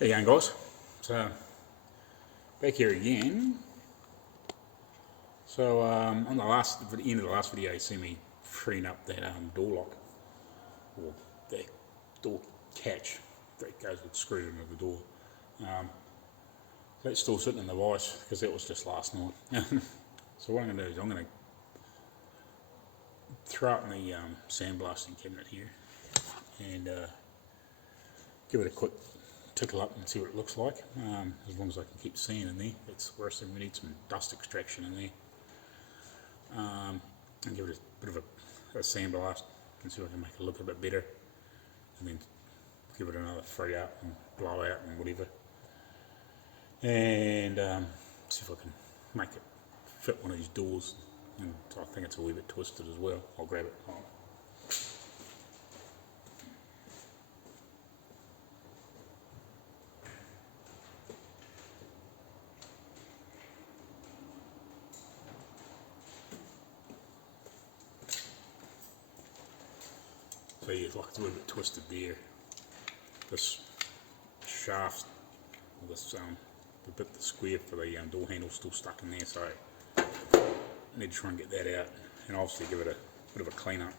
How you going, guys? So back here again. So on the end of the last video, you see me freeing up that door lock, or that door catch that goes with screwed into the door. That's still sitting in the vise because that was just last night. So what I'm going to do is I'm going to throw it in the sandblasting cabinet here and give it a quick tickle up and see what it looks like. As long as I can keep seeing in there. It's worse than we need some dust extraction in there. And give it a bit of a sandblast and see if I can make it look a bit better, and then give it another free out and blow out and whatever, and see if I can make it fit one of these doors. And I think it's a wee bit twisted as well. I'll grab it. So yeah, it's like it's a little bit twisted there. This shaft, or this the bit, the square for the door handle still stuck in there, so I need to try and get that out, and obviously give it a bit of a clean up.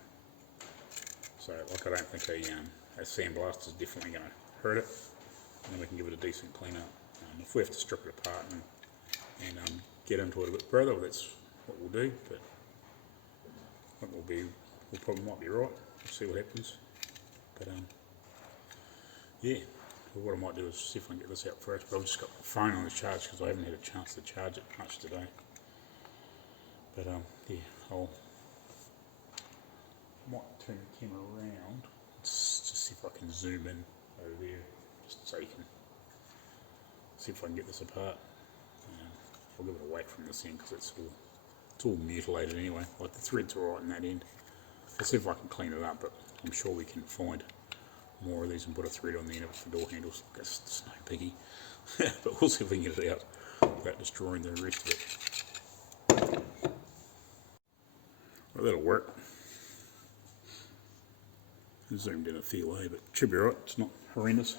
So like, I don't think a sandblast is definitely going to hurt it, and then we can give it a decent clean up. If we have to strip it apart and get into it a bit further, well, that's what we'll do, but I think we'll probably might be right. We'll see what happens. But yeah, well, what I might do is see if I can get this out first, but I've just got my phone on the charge because I haven't had a chance to charge it much today. But yeah, might turn the camera around, just see if I can zoom in over there, just so you can see if I can get this apart. I'll give it a whack from this end because it's all mutilated anyway. Like, the thread's alright in that end. I'll see if I can clean it up, but I'm sure we can find more of these and put a thread on the end of it for door handles. It's no biggie. But we'll see if we can get it out without destroying the rest of it. Well, that'll work. Zoomed in a fair way, but it should be right. It's not horrendous.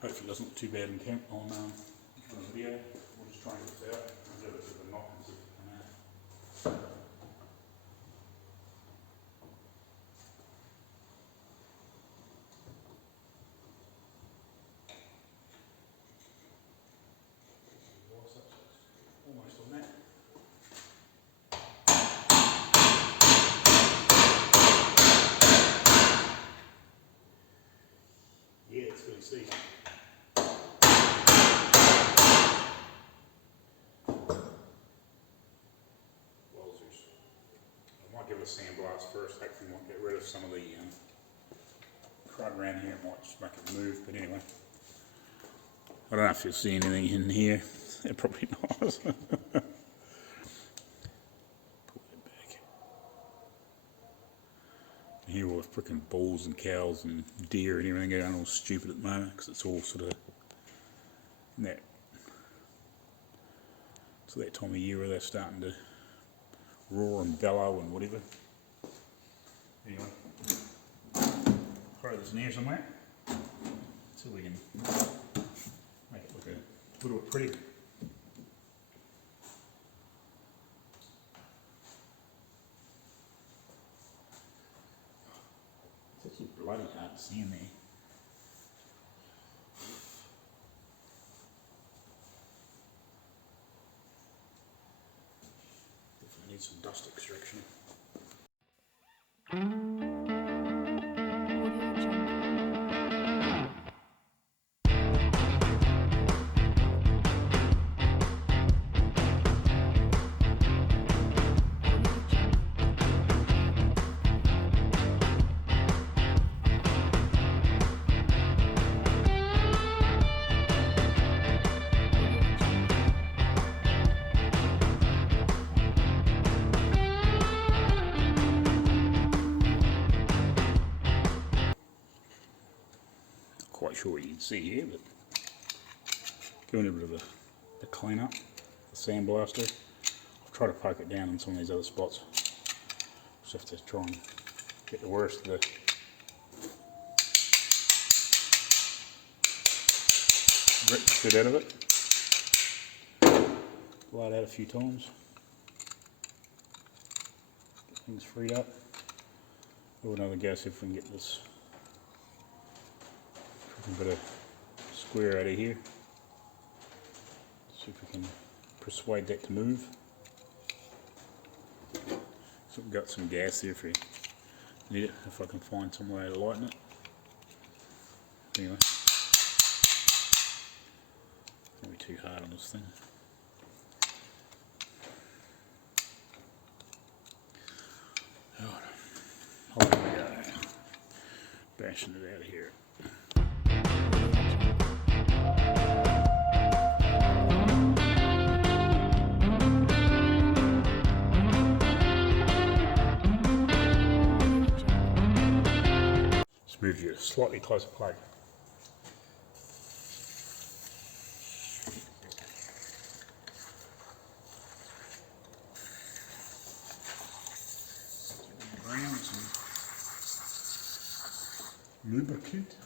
Hopefully it doesn't look too bad on the video. We'll just try and get this out. I'll give it a bit of a knock and see if it can come out. Almost on that. Yeah, it's really seasoned. I might give it a sandblast first. Hopefully might get rid of some of the crud around here. It might just make it move, but anyway. I don't know if you'll see anything in here. Probably not. Pull that back. Here we're freaking bulls and cows and deer and everything going all stupid at the moment because it's all sort of in that. It's that time of year where they're starting to roar and bellow and whatever. Anyway, throw this in here somewhere so we can make it look a little bit pretty. It's actually bloody hard to see in there. Definitely need some dust extraction. Quite sure what you can see here, but giving it a bit of a clean up, the sandblaster. I'll try to poke it down in some of these other spots. Just have to try and get the worst of the rip the shit out of it. Blow it out a few times. Get things freed up. Do another go, see if we can get this bit of square out of here. See if we can persuade that to move. So we've got some gas there if you need it, if I can find some way to lighten it. Anyway, don't be too hard on this thing. Right, there we go. Bashing it out of here. Let's move you slightly closer plug. Lubricant.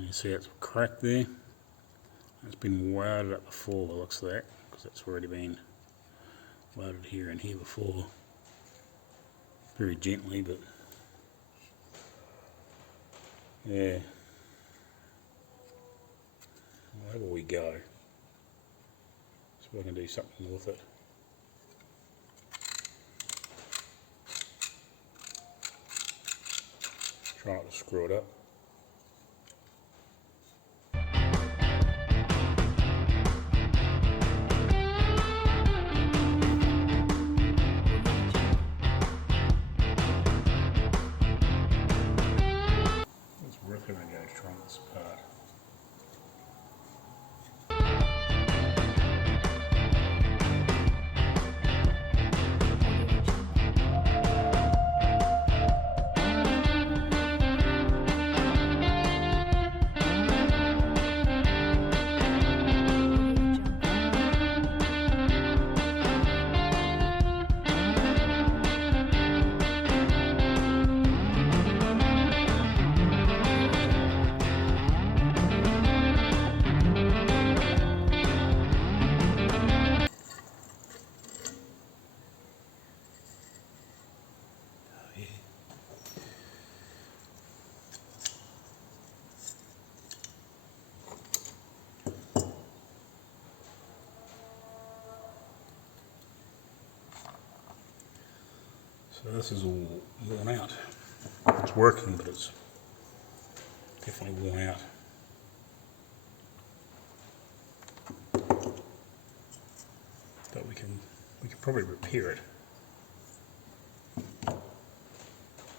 You see it's cracked there. It's been welded up before by the looks of that, because it's already been welded here and here before. Very gently, but yeah. Wherever we go, so we can do something with it. Try not to screw it up. So this is all worn out. It's working, but it's definitely worn out. But we can probably repair it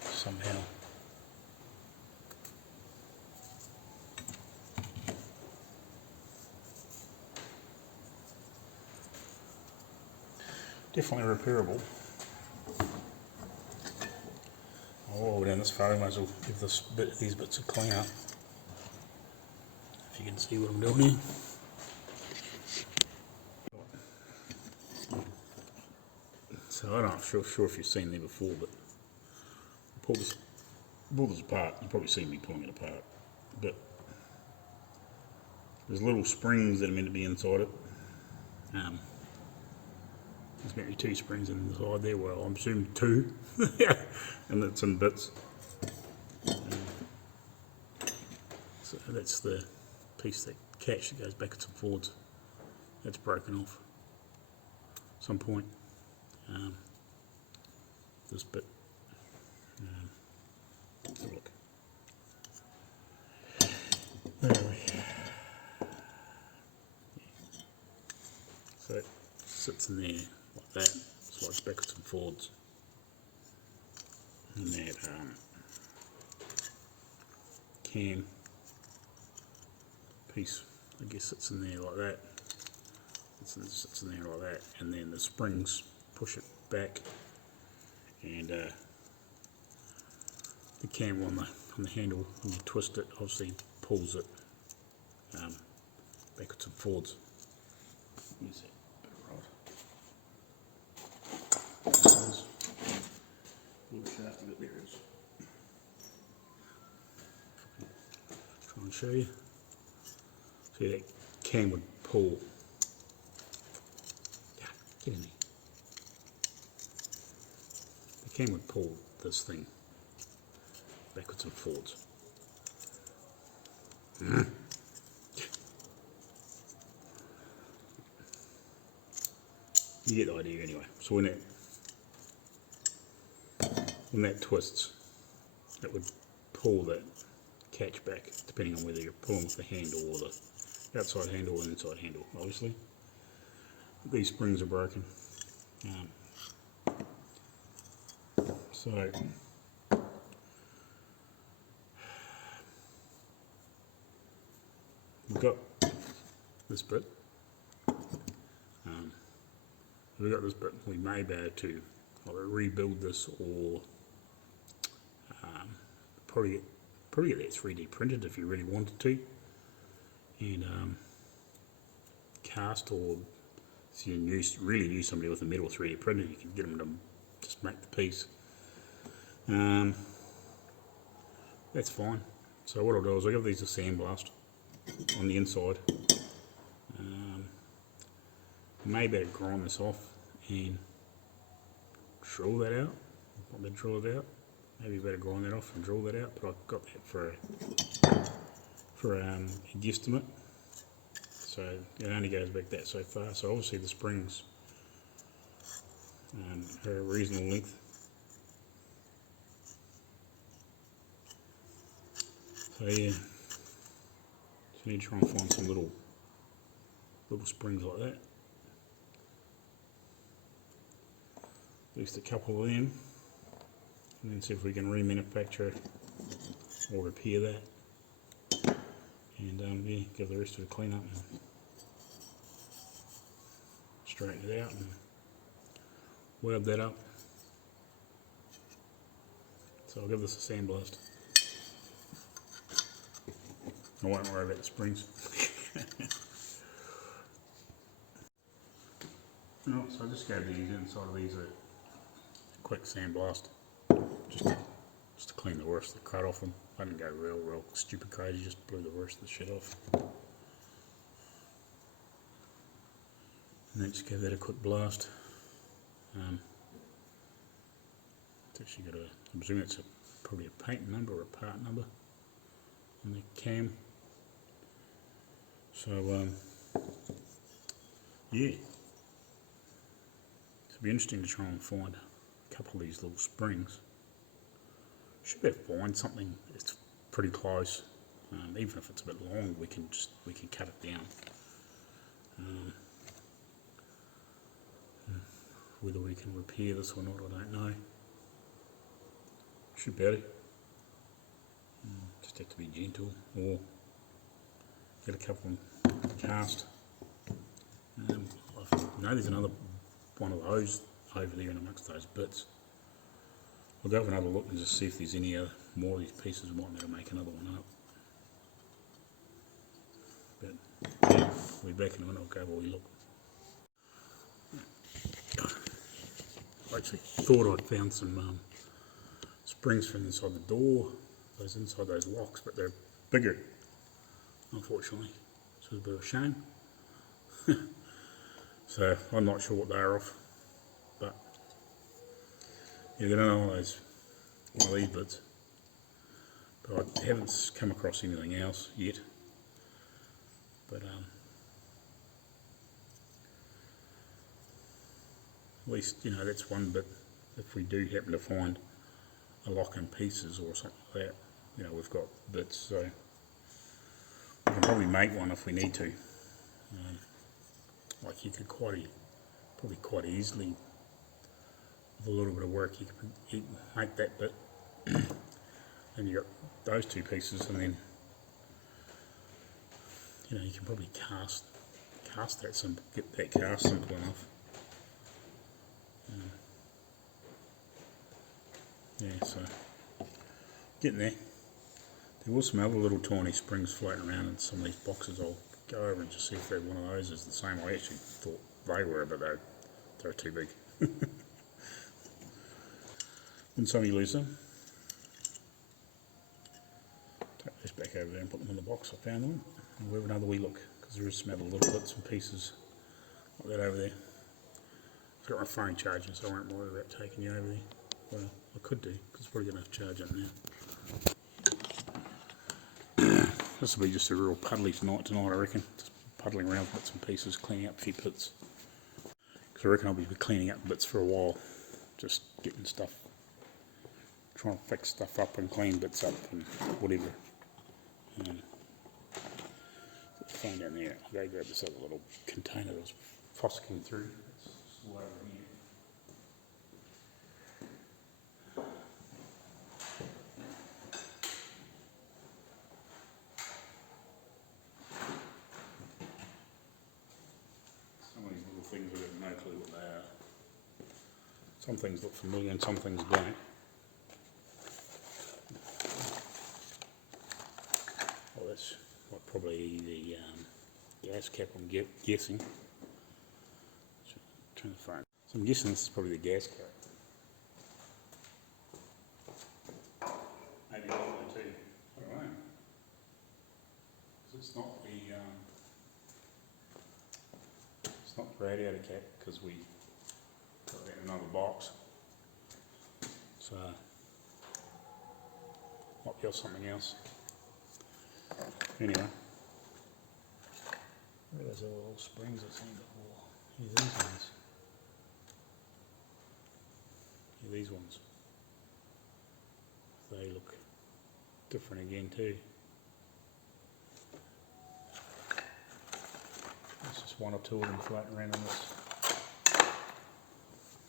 somehow. Definitely repairable. Oh, down this far, I might as well give these bits a clean up. If you can see what I'm doing here. So I'm not sure if you've seen there before, but pull this apart. You've probably seen me pulling it apart. But there's little springs that are meant to be inside it. There's maybe 2 springs inside there. Well, I'm assuming 2. And it's in bits. So that's the piece, that catch that goes backwards and forwards. That's broken off at some point. This bit. Have a look. There we go. So it sits in there like that. It's like backwards and forwards. And that cam piece, I guess, sits in there like that. Sits in there like that, and then the springs push it back, and the cam on the handle, when you twist it, obviously pulls it backwards and forwards. Use that bit of rod. Little sharp bit, there it is. Try and show you. See, that cam would pull. Get in there. The cam would pull this thing backwards and forwards. You get the idea anyway. So when that twists, it would pull that catch back, depending on whether you're pulling with the handle or the outside handle or inside handle, obviously. These springs are broken. So we've got this bit. We've got this bit. We may be able to either rebuild this or probably get that 3D printed if you really wanted to, and cast, or if you really knew somebody with a metal 3D printer, you can get them to just make the piece. That's fine. So what I'll do is I'll give these a sandblast on the inside. Maybe I'll grind this off and drill that out. Probably drill it out. Maybe better grind that off and drill that out, but I've got that for a guesstimate. So it only goes back that so far. So obviously the springs are a reasonable length. So yeah, so you need to try and find some little springs like that. At least a couple of them, and then see if we can remanufacture or repair that, and yeah, give the rest of it a clean up and straighten it out and weld that up. So I'll give this a sandblast. I won't worry about the springs. No, so I just gave these inside of these a quick sandblast, just to clean the worst of the crud off them. I didn't go real stupid crazy, just blew the worst of the shit off. And then just gave that a quick blast. It's actually got I'm assuming it's probably a paint number or a part number on the cam. So yeah, it'll be interesting to try and find a couple of these little springs. Should be able to find something that's pretty close. Even if it's a bit long, we can cut it down. Whether we can repair this or not, I don't know. Should be able to. Just have to be gentle, or get a couple of cast. I know there's another one of those over there in amongst those bits. We'll go have another look and just see if there's any more of these pieces. We might be able to make another one up. But yeah, we'll be back in a minute. I'll go while we look. I actually thought I'd found some springs from inside the door, inside those locks, but they're bigger, unfortunately. So it's a bit of a shame. So I'm not sure what they're off, but yeah, they're not one of these bits. But I haven't come across anything else yet. But at least, you know, that's one bit. If we do happen to find a lock in pieces or something like that, you know, we've got bits, so we can probably make one if we need to. Like you could probably quite easily with a little bit of work you can make that bit. And you got those two pieces, and then you can probably cast that simple, get that cast simple enough. Yeah, so getting there. There was some other little tiny springs floating around in some of these boxes. I'll go over and just see if one of those is the same. I actually thought they were, but they're too big. Wouldn't somebody lose them? Take those back over there and put them in the box. I found them. And we'll have another wee look, because there is some other little bits and pieces like that over there. I've got my phone charging, so I won't worry about taking you over there. Well, I could do, because it's probably got enough charge on now. This will be just a real puddly tonight, I reckon. Just puddling around with bits and pieces, cleaning up a few bits. Because I reckon I'll be cleaning up bits for a while. Just getting stuff, trying to fix stuff up and clean bits up and whatever. Phone down there. I'll go grab this other little container that was frolicking through. It's all over here. Some of these little things I have no clue what they are. Some things look familiar and some things don't. Well, that's probably the gas cap, I'm guessing. Turn the phone. So I'm guessing this is probably the gas cap. Maybe the other one too. I don't know. Because it's not the radiator cap, because we got that in another box. So might be off something else. Anyway. Where are those little springs I've seen before? Here's these ones. Here, these ones. They look different again too. There's just one or two of them floating around in this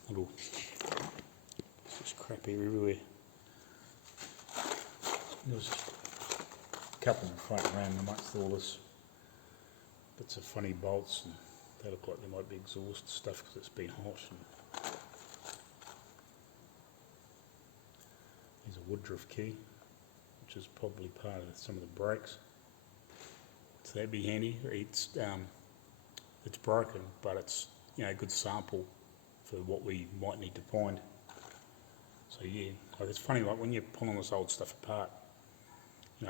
little, it's just crap here everywhere. There's a couple of them floating around amongst all this bits of funny bolts, and they look like they might be exhaust stuff because it's been hot. And there's a Woodruff key, which is probably part of some of the brakes. So that'd be handy. It's broken, but it's a good sample for what we might need to find. So yeah, like it's funny, like when you're pulling this old stuff apart,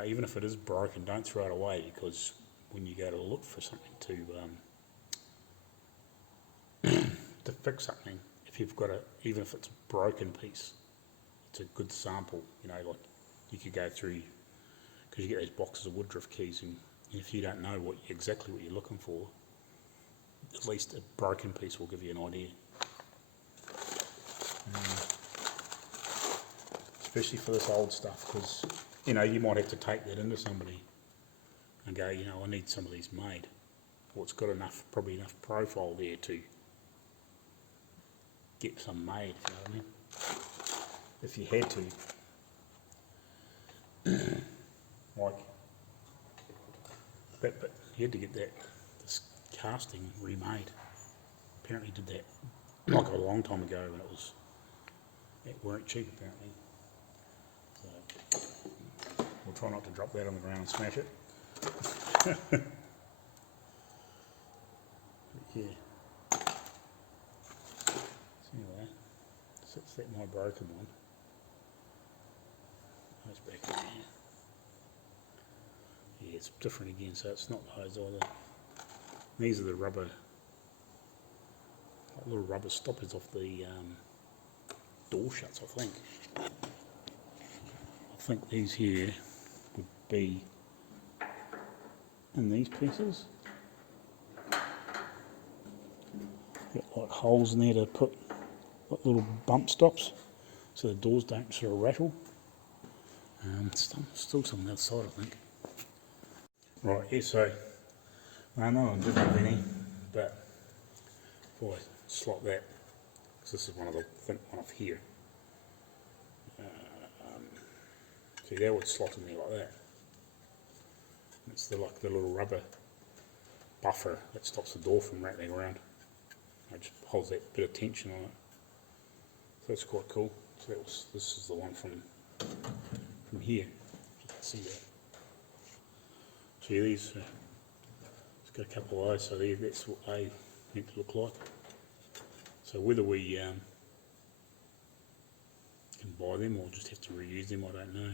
even if it is broken, don't throw it away, because when you go to look for something to fix something, if you've got even if it's a broken piece, it's a good sample. Like you could go through, because you get those boxes of Woodruff keys, and if you don't know exactly what you're looking for, at least a broken piece will give you an idea. Especially for this old stuff, because you might have to take that into somebody and go, I need some of these made. Well, it's got probably enough profile there to get some made, if you know what I mean? If you had to. Like, but you had to get this casting remade. Apparently did that like a long time ago, and it weren't cheap apparently. So we'll try not to drop that on the ground and smash it. Yeah. So anyway, that's that my broken one. That's back in here. Yeah, it's different again, so it's not those either. These are the rubber, little rubber stoppers off the door shuts, I think. I think these here would be in these pieces. Got like holes in there to put like little bump stops so the doors don't sort of rattle. Still some on the other side, I think. Right, yeah, so I know I didn't have any, but before I slot that, So this is one of the thin one off here. See, that would slot in there like that. It's the like the little rubber buffer that stops the door from rattling around. It just holds that bit of tension on it. So that's quite cool. So this is the one from here. You can see that. See these? It's got a couple of eyes. So that's what they meant to look like. So whether we can buy them or just have to reuse them, I don't know.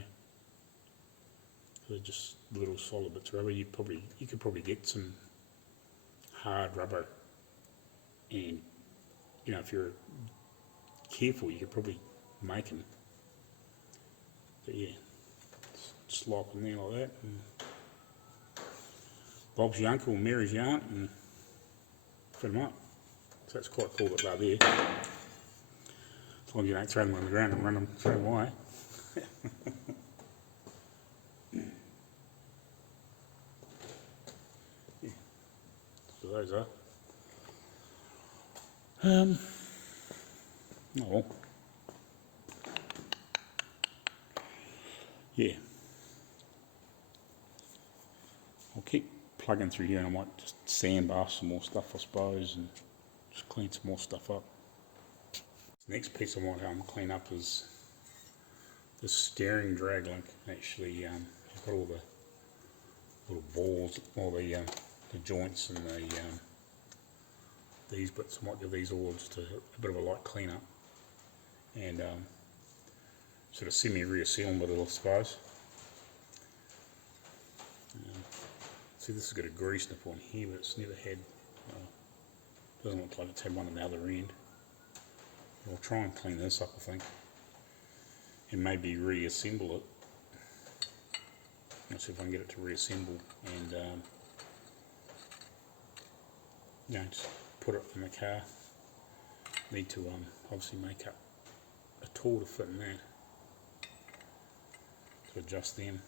They're just little solid bits of rubber. You could probably get some hard rubber, and if you're careful, you could probably make them. But yeah, slop in there like that. And Bob's your uncle, Mary's your aunt, and fit them up. So that's quite cool that they're there. As long as you don't throw them on the ground and run them through away. Yeah, so those are. Oh well. Yeah. I'll keep plugging through here and I might just sandblast some more stuff, I suppose, and just clean some more stuff up. The next piece I want to clean up is this steering drag link. Actually, I've got all the little balls, all the joints and these bits. I might give these all just a bit of a light clean up and sort of semi-reassemble it, I suppose. See, this has got a grease nip on here, but it's never had, doesn't look like it's had one on the other end. I'll try and clean this up, I think, and maybe reassemble it. Let's see if I can get it to reassemble and just put it in the car. Need to obviously make up a tool to fit in that, to adjust them.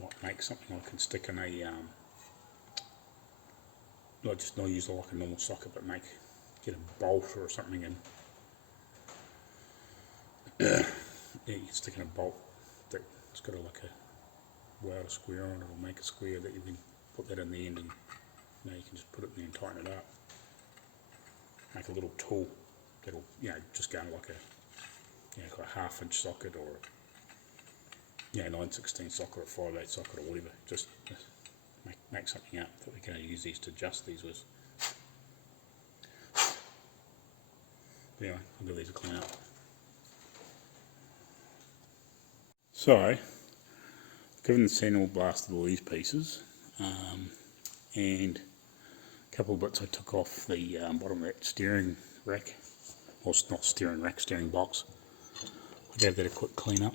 Might make something I can stick in a not use like a normal socket, but get a bolt or something in. Yeah, you can stick in a bolt that's got like a weld a square on it, or make a square that you can put that in the end, and you can just put it in there and tighten it up. Make a little tool that'll just go in like a like a 1/2 inch socket, or 9/16 socket or 5/8 socket or whatever. Just make something up that we can use these to adjust these with. But anyway, I'll give these a clean up. So, given the sand blasted all these pieces, and a couple of bits I took off the bottom of that steering rack, or not steering rack, steering box, I gave that a quick clean up.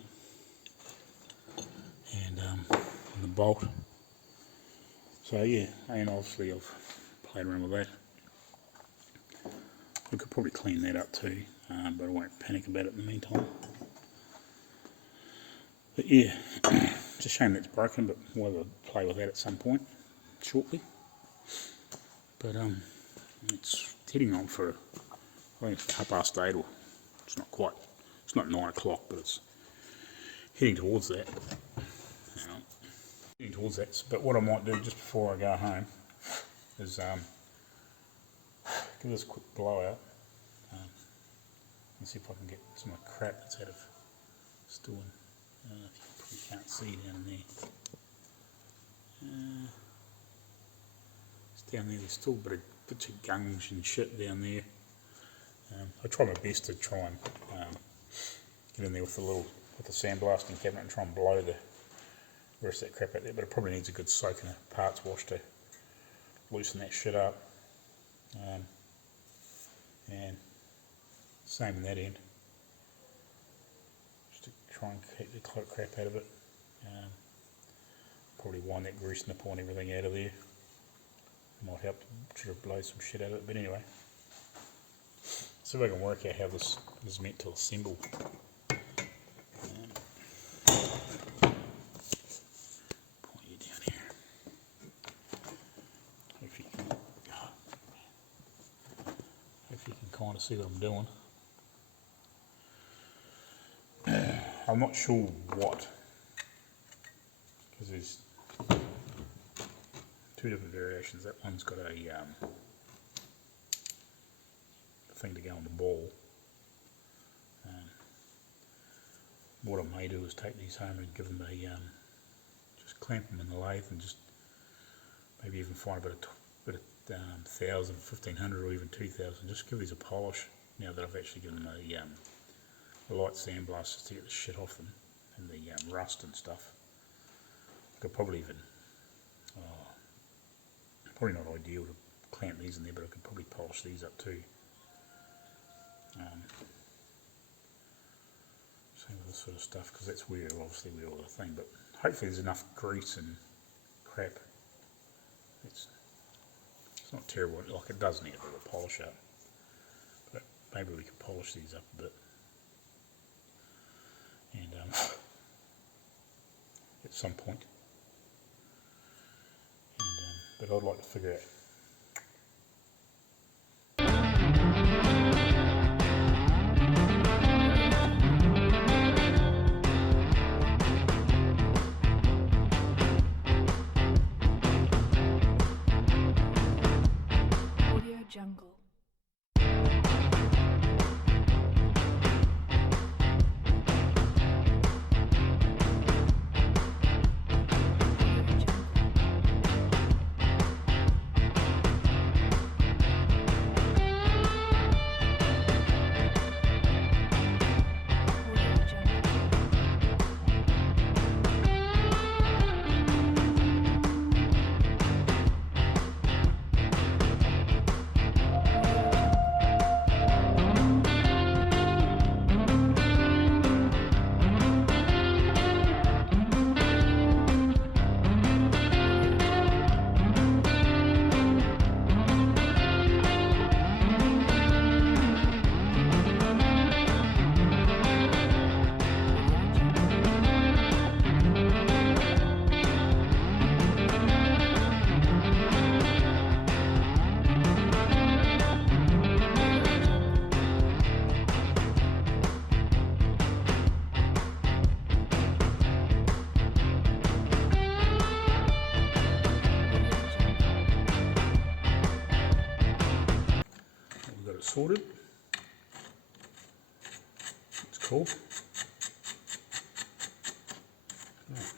And the bolt. So yeah, and obviously I've played around with that. We could probably clean that up too, but I won't panic about it in the meantime. But yeah, it's a shame that's broken, but we'll have a play with that at some point, shortly. But it's heading on for, I think it's 8:30, or it's not quite, it's not 9 o'clock, but it's heading towards that. Towards that. But what I might do just before I go home is give this a quick blowout and see if I can get some of the crap that's out of storing. I don't know if you probably can't see down there. It's down there. There's still bits of gunge and shit down there. I try my best to try and get in there with the sandblasting cabinet and try and blow the rest of that crap out there, but it probably needs a good soak and a parts wash to loosen that shit up. And same in that end, just to try and keep the crap out of it. Probably wind that grease nip and everything out of there. Might help to blow some shit out of it, but anyway. See if I can work out how this is meant to assemble. kind of see what I'm doing. I'm not sure what, because there's two different variations. That one's got a thing to go on the ball. What I may do is take these home and give them a, just clamp them in the lathe and just maybe even find a bit of 1,000, 1,500 or even 2,000, just give these a polish now that I've actually given them a light sandblast to get the shit off them and the rust and stuff. I could probably even, probably not ideal to clamp these in there, but I could probably polish these up too. Same with this sort of stuff, because that's where obviously where all the thing, but hopefully there's enough grease and crap. It's not terrible, like it does need a bit of a polish up, but maybe we could polish these up a bit. And at some point, and, but I'd like to figure out. Jungle. Sorted. It's cool. Right.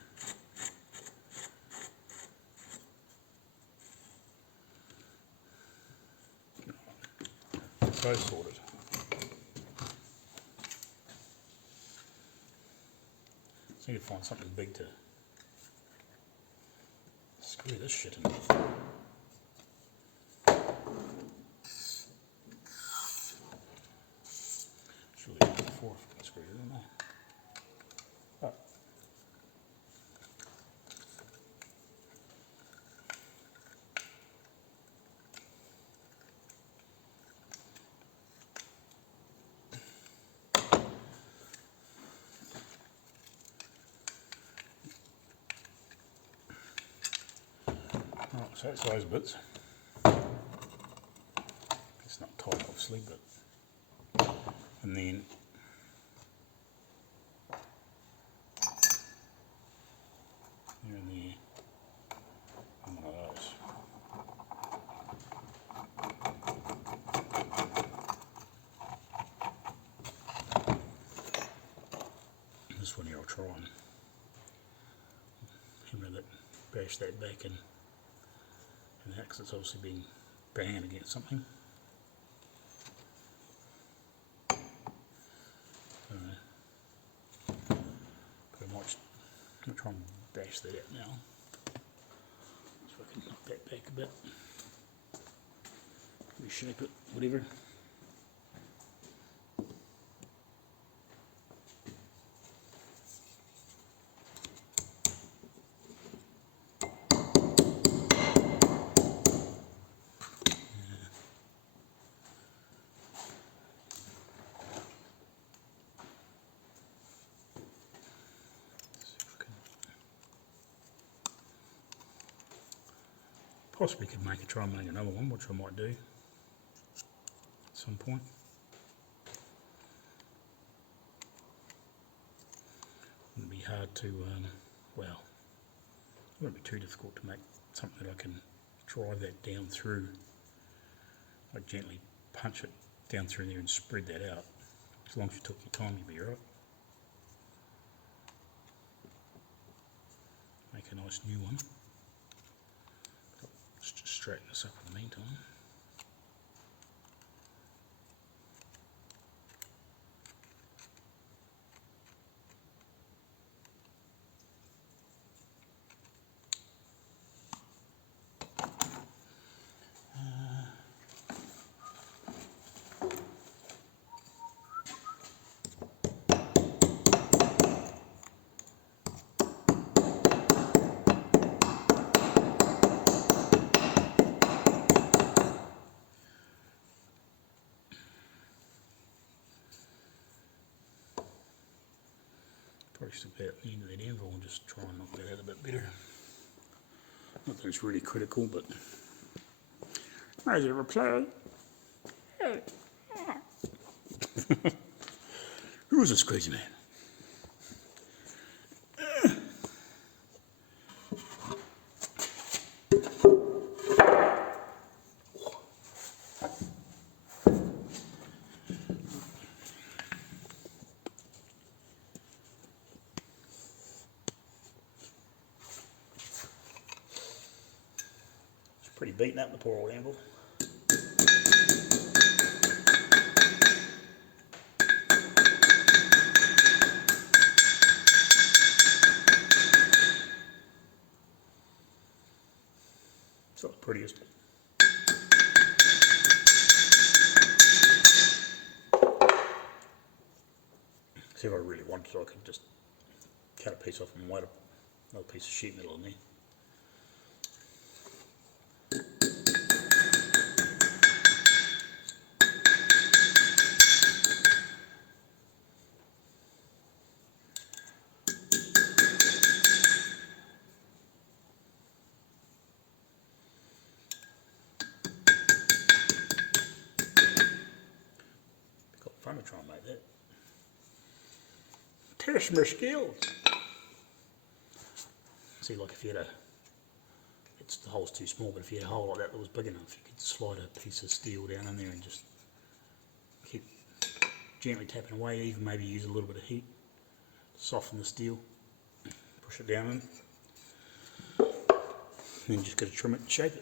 So sorted. Just need to find something big to screw this shit in with. Right, so that's those bits. It's not tight obviously, but and then here and there and one of those. This one here I'll try and hammer that, bash that back in. And that, because it's obviously been banging against something. But I might try and bash that out now. So I can knock that back a bit. Reshape it, whatever. Possibly could try and make another one, which I might do. some point. Wouldn't be hard to, well, it wouldn't be too difficult to make something that I can drive that down through. I gently punch it down through there and spread that out. As long as you took your time, you'll be right. Make a nice new one. Let's just straighten this up in the meantime. Probably just about the end of that anvil and just try and knock that out a bit better. Not that it's really critical, but there's a reply. Who was this crazy man? Pretty beaten up, the poor old anvil. It's not the prettiest. See, if I really wanted to, I could just cut a piece off and wet another piece of sheet metal in there. Fun to try and make that. Test my skills. See, like if you had the hole's too small, but if you had a hole like that was big enough, you could slide a piece of steel down in there and just keep gently tapping away, even maybe use a little bit of heat to soften the steel. Push it down in. Then you just got to trim it and shape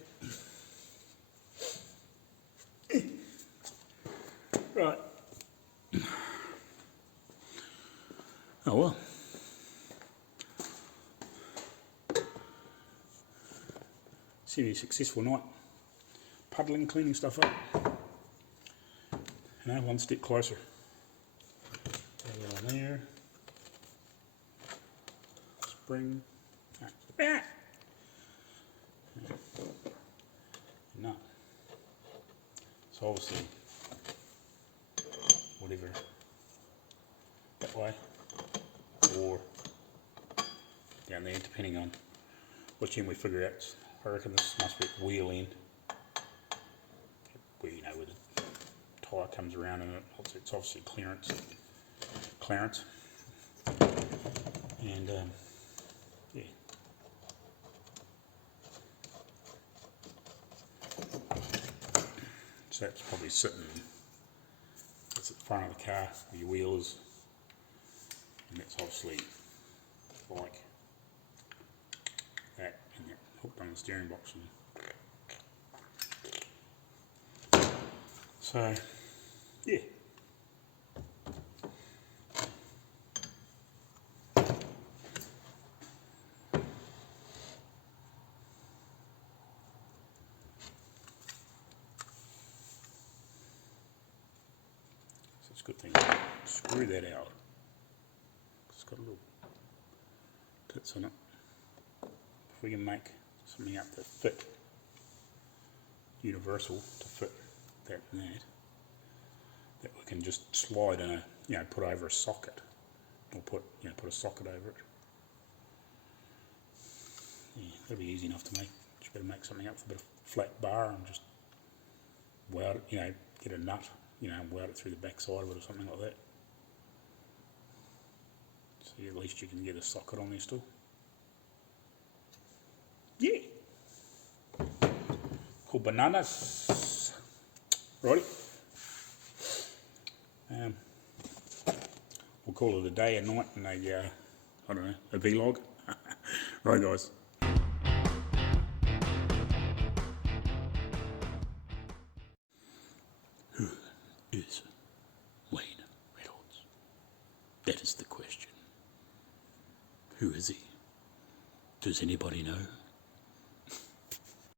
it. Right. Oh well. Seems a successful night. Puddling, cleaning stuff up. You know, one step closer. That on there. Spring. Ah. Nut. So obviously, whatever, that way, or down there, depending on which end we figure out. I reckon this must be at the wheel end, where, you know, where the tyre comes around, and it's obviously clearance, and yeah. So that's probably sitting, that's at the front of the car where your wheel is, and that's obviously like that, and that hooked on the steering box. And so, yeah. It's a good thing to screw that out. It's got a little tits on it. If we can make something up that fit, universal to fit that and that we can just slide in a, you know, put over a socket, or put a socket over it. Yeah, that'll be easy enough to make. Just better make something up with a bit of flat bar and just weld it, you know, get a nut you know, weld it through the back side of it or something like that. So at least you can get a socket on there still. Yeah. Cool bananas. Righty. We'll call it a day, a night, and a, I don't know, a vlog. Right, guys. Who is Wayne Reynolds? That is the question. Who is he? Does anybody know?